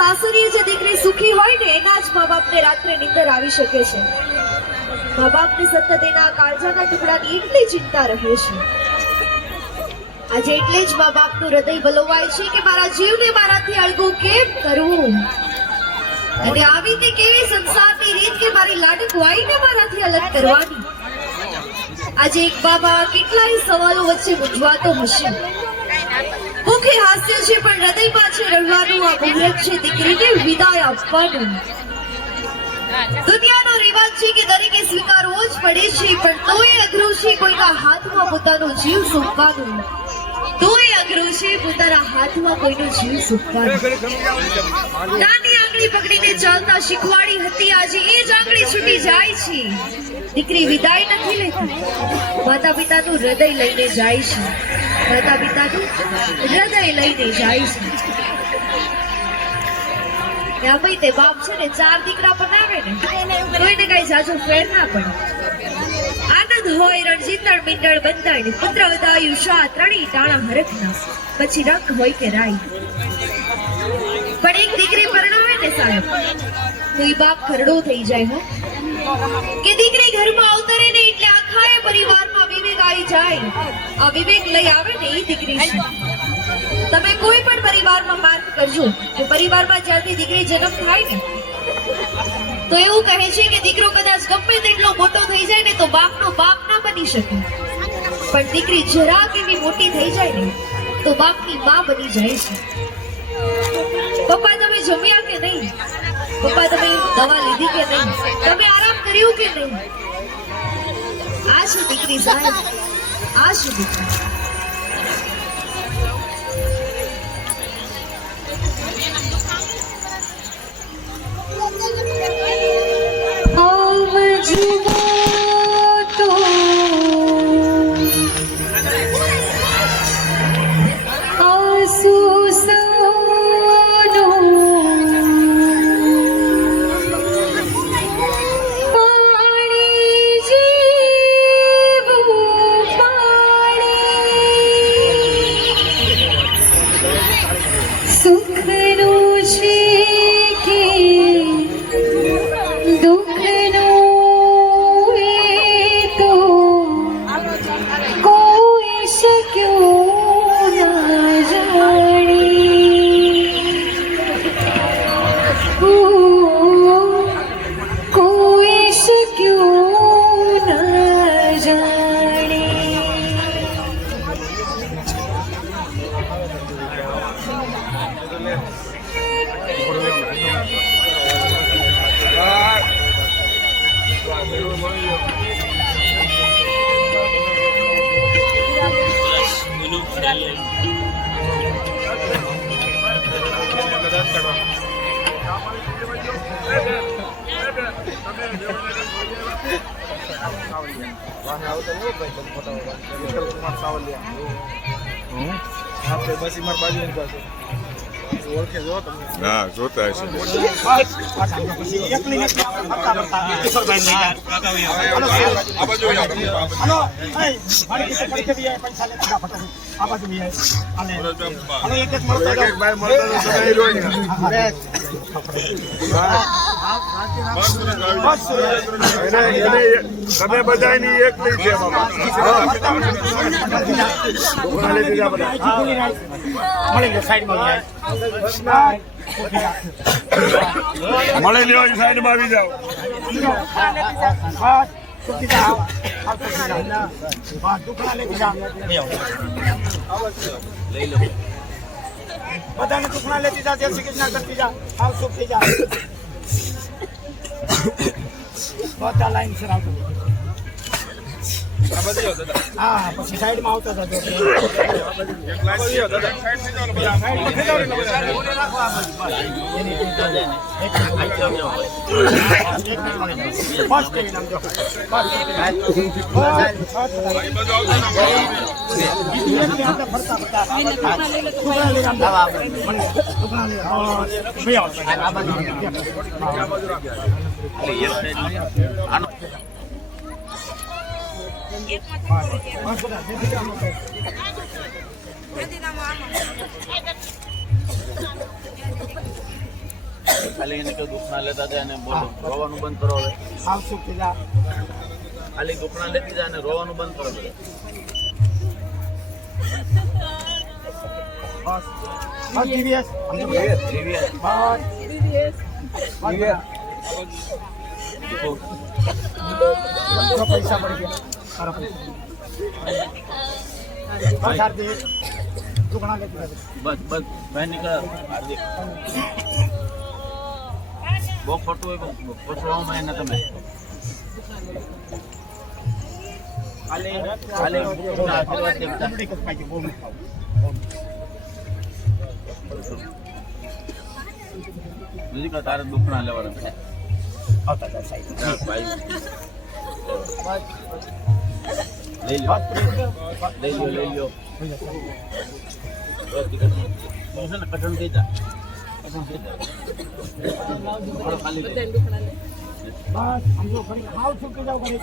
સાસરીએ જે દીકરી સુખી હોય ને એના જ મા બાપને રાત્રે નીંદર આવી શકે છે. મા બાપને સતત એના કાળજાના ટુકડાની એટલી ચિંતા રહે છે. આજે એટલે જ મા બાપનું હૃદય બલવાય છે કે મારા જીવને મારાથી અળગું કેમ કરવું, અને આવી તે કેવી સંસારની રીત કે મારી લાડકવાઈને મારાથી અલગ કરવાની. આજે એક બાબા કેટલાય સવાલો વચ્ચે મૂંઝવાતો હશે. મુખે હાસ્ય છે પણ હૃદયમાં છે રડવાનું. આ મુહૂર્ત છે દીકરીને વિદાય આપવાનું. દુનિયાનો રિવાજ છે કે દરેકે સ્વીકારવો જ પડે છે, પણ તોય અઘરું છે કોઈના હાથમાં પોતાનો જીવ સોંપવાનું. તોય અઘરું છે પોતાના હાથમાં કોઈનો જીવ સોંપવાનું. નાની આંગળી પકડીને ચાલતા શીખવાડી હતી, આજે એ જ આંગળી છૂટી જાય છે. દીકરી વિદાય નથી લેતી, માતા પિતાનું હૃદય લઈને જાય છે. માતા પિતાનું હૃદય લઈને જાય છે. ભાઈ તે બાપ છે ને 4 દીકરા બનાવે ને કોઈને કઈ જાજો ફેર ના પડે. આનંદ હોય રણજીતળ મીંડળ બંધાય, પુત્ર વધાયું શાહ ત્રણેય ટાણા હરખના, પછી રંગ હોય કે રાય. પણ એક દીકરી પરણાવે ને સાહેબ તો એ બાપ ખરડો થઈ જાય હો, કે દીકરી ઘરમાં અવતરે ને એટલે આખા પરિવારમાં વિવેક આવી જાય. આ વિવેક લઈ આવે ને એ દીકરી છે. તમે કોઈ પણ પરિવારમાં માર્ક કરજો કે પરિવારમાં જ્યારથી દીકરી જન્મ થાય ને તો એવું કહે છે કે દીકરો કદાચ ગમે તેટલો મોટો થઈ જાય ને તો બાપનો બાપ ના બની શકે, પણ દીકરી જરાક એવી મોટી થઈ જાય ને તો બાપની માં બની જાય છે. પપ્પા તમે જમ્યા કે નહીં? પપ્પા તમે દવા લીધી કે નહીં? તમે આરામ કર્યું કે નહીં? આ છે દીકરી સાહેબ, આ છે દીકરી. ના જોતા હશે. તમે બધા ની એક લઈ છે મળે લ્યો સાઈડ માં આવી જાઓ. બધાને ટુકડા લેતી જા, જય શ્રી કૃષ્ણ કરતી જા, આવ સુખ થઈ જા. બધા લાઈન સર આવતો. હા પછી સાઈડ માં આવતા હતા. ખાલી એને કે દુઃખ ના લેતા જાય અને બોલો રોવાનું બંધ કરો હવે હાવ સુખ થઈ જા ખાલી દુઃખ ના લેતી જાય અને રોવાનું બંધ કરો બધા બસ બસ જીવીએસ દિવ્યા બસ જો પૈસા પડી ગયા સારા પૈસા બસ હાર્દિક તું ઘણા લેતી રહે. બસ બસ ભાઈ નીકળ હાર્દિક બહુ ખોટું હોય પૂછવામાં એને તમે ખાલી ખાલી દુઃખના આશીર્વાદ દેતા ઠંડી કપ ખાઈ ગઈ, બહુ નહીં ખાવું. બીજી કા તારે દુઃખ ના લેવાના આવતા જા સાહેબ ના ભાઈ બસ લઈ લો લઈ લો બસ ને કઠણ દેતા થોડો ખાલી દે. બસ સમજો ઘડી હાવ સુખ થઈ જાવ ઘડી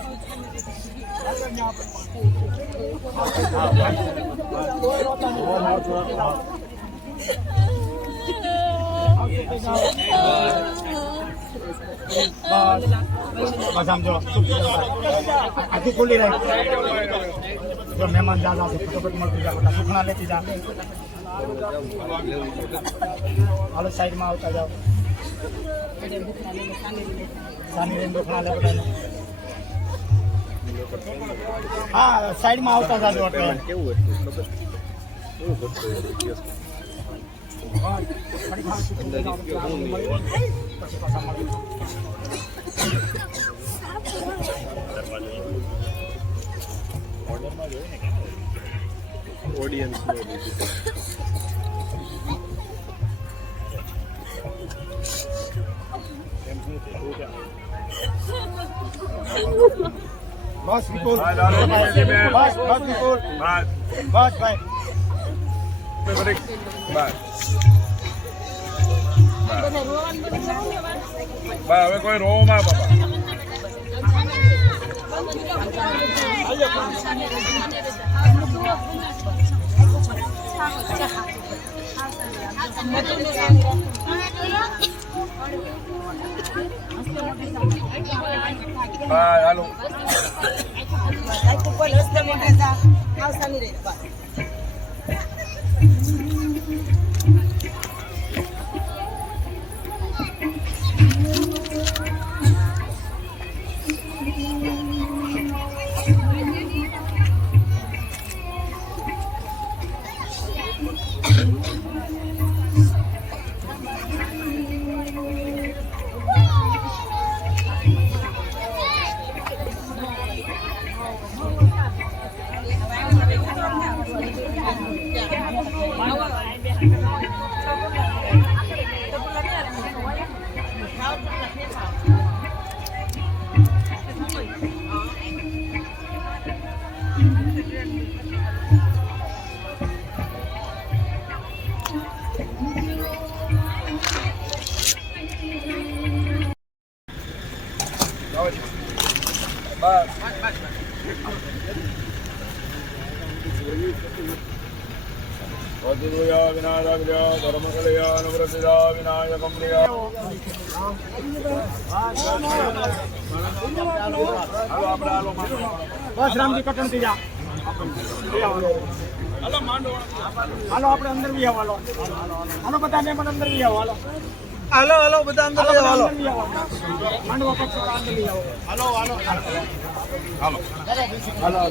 બસ સમજો આખી ખુલ્લી રહે જો મહેમાન જા ફટોફટ મળતી જા બધા સુખના લેતી જા હાલો સાઈડમાં આવતા જાઓ સાની રેન દુખણા લે બધાને હા સાઈડમાં આવતા જાજો એટલે બસ વિપુલ બસ બસ વિપુલ બસ ભાઈ બસ હવે કોઈ રોમાં બાપા બસ હાલો બસ રામજી કટણ થી જા હાલો આપણે અંદર બી આવો હાલો બધા મહેમાન અંદર બી આવો હાલો બધા અંદર બી આવો માંડવા પક્ષ અંદર બી આવો હાલો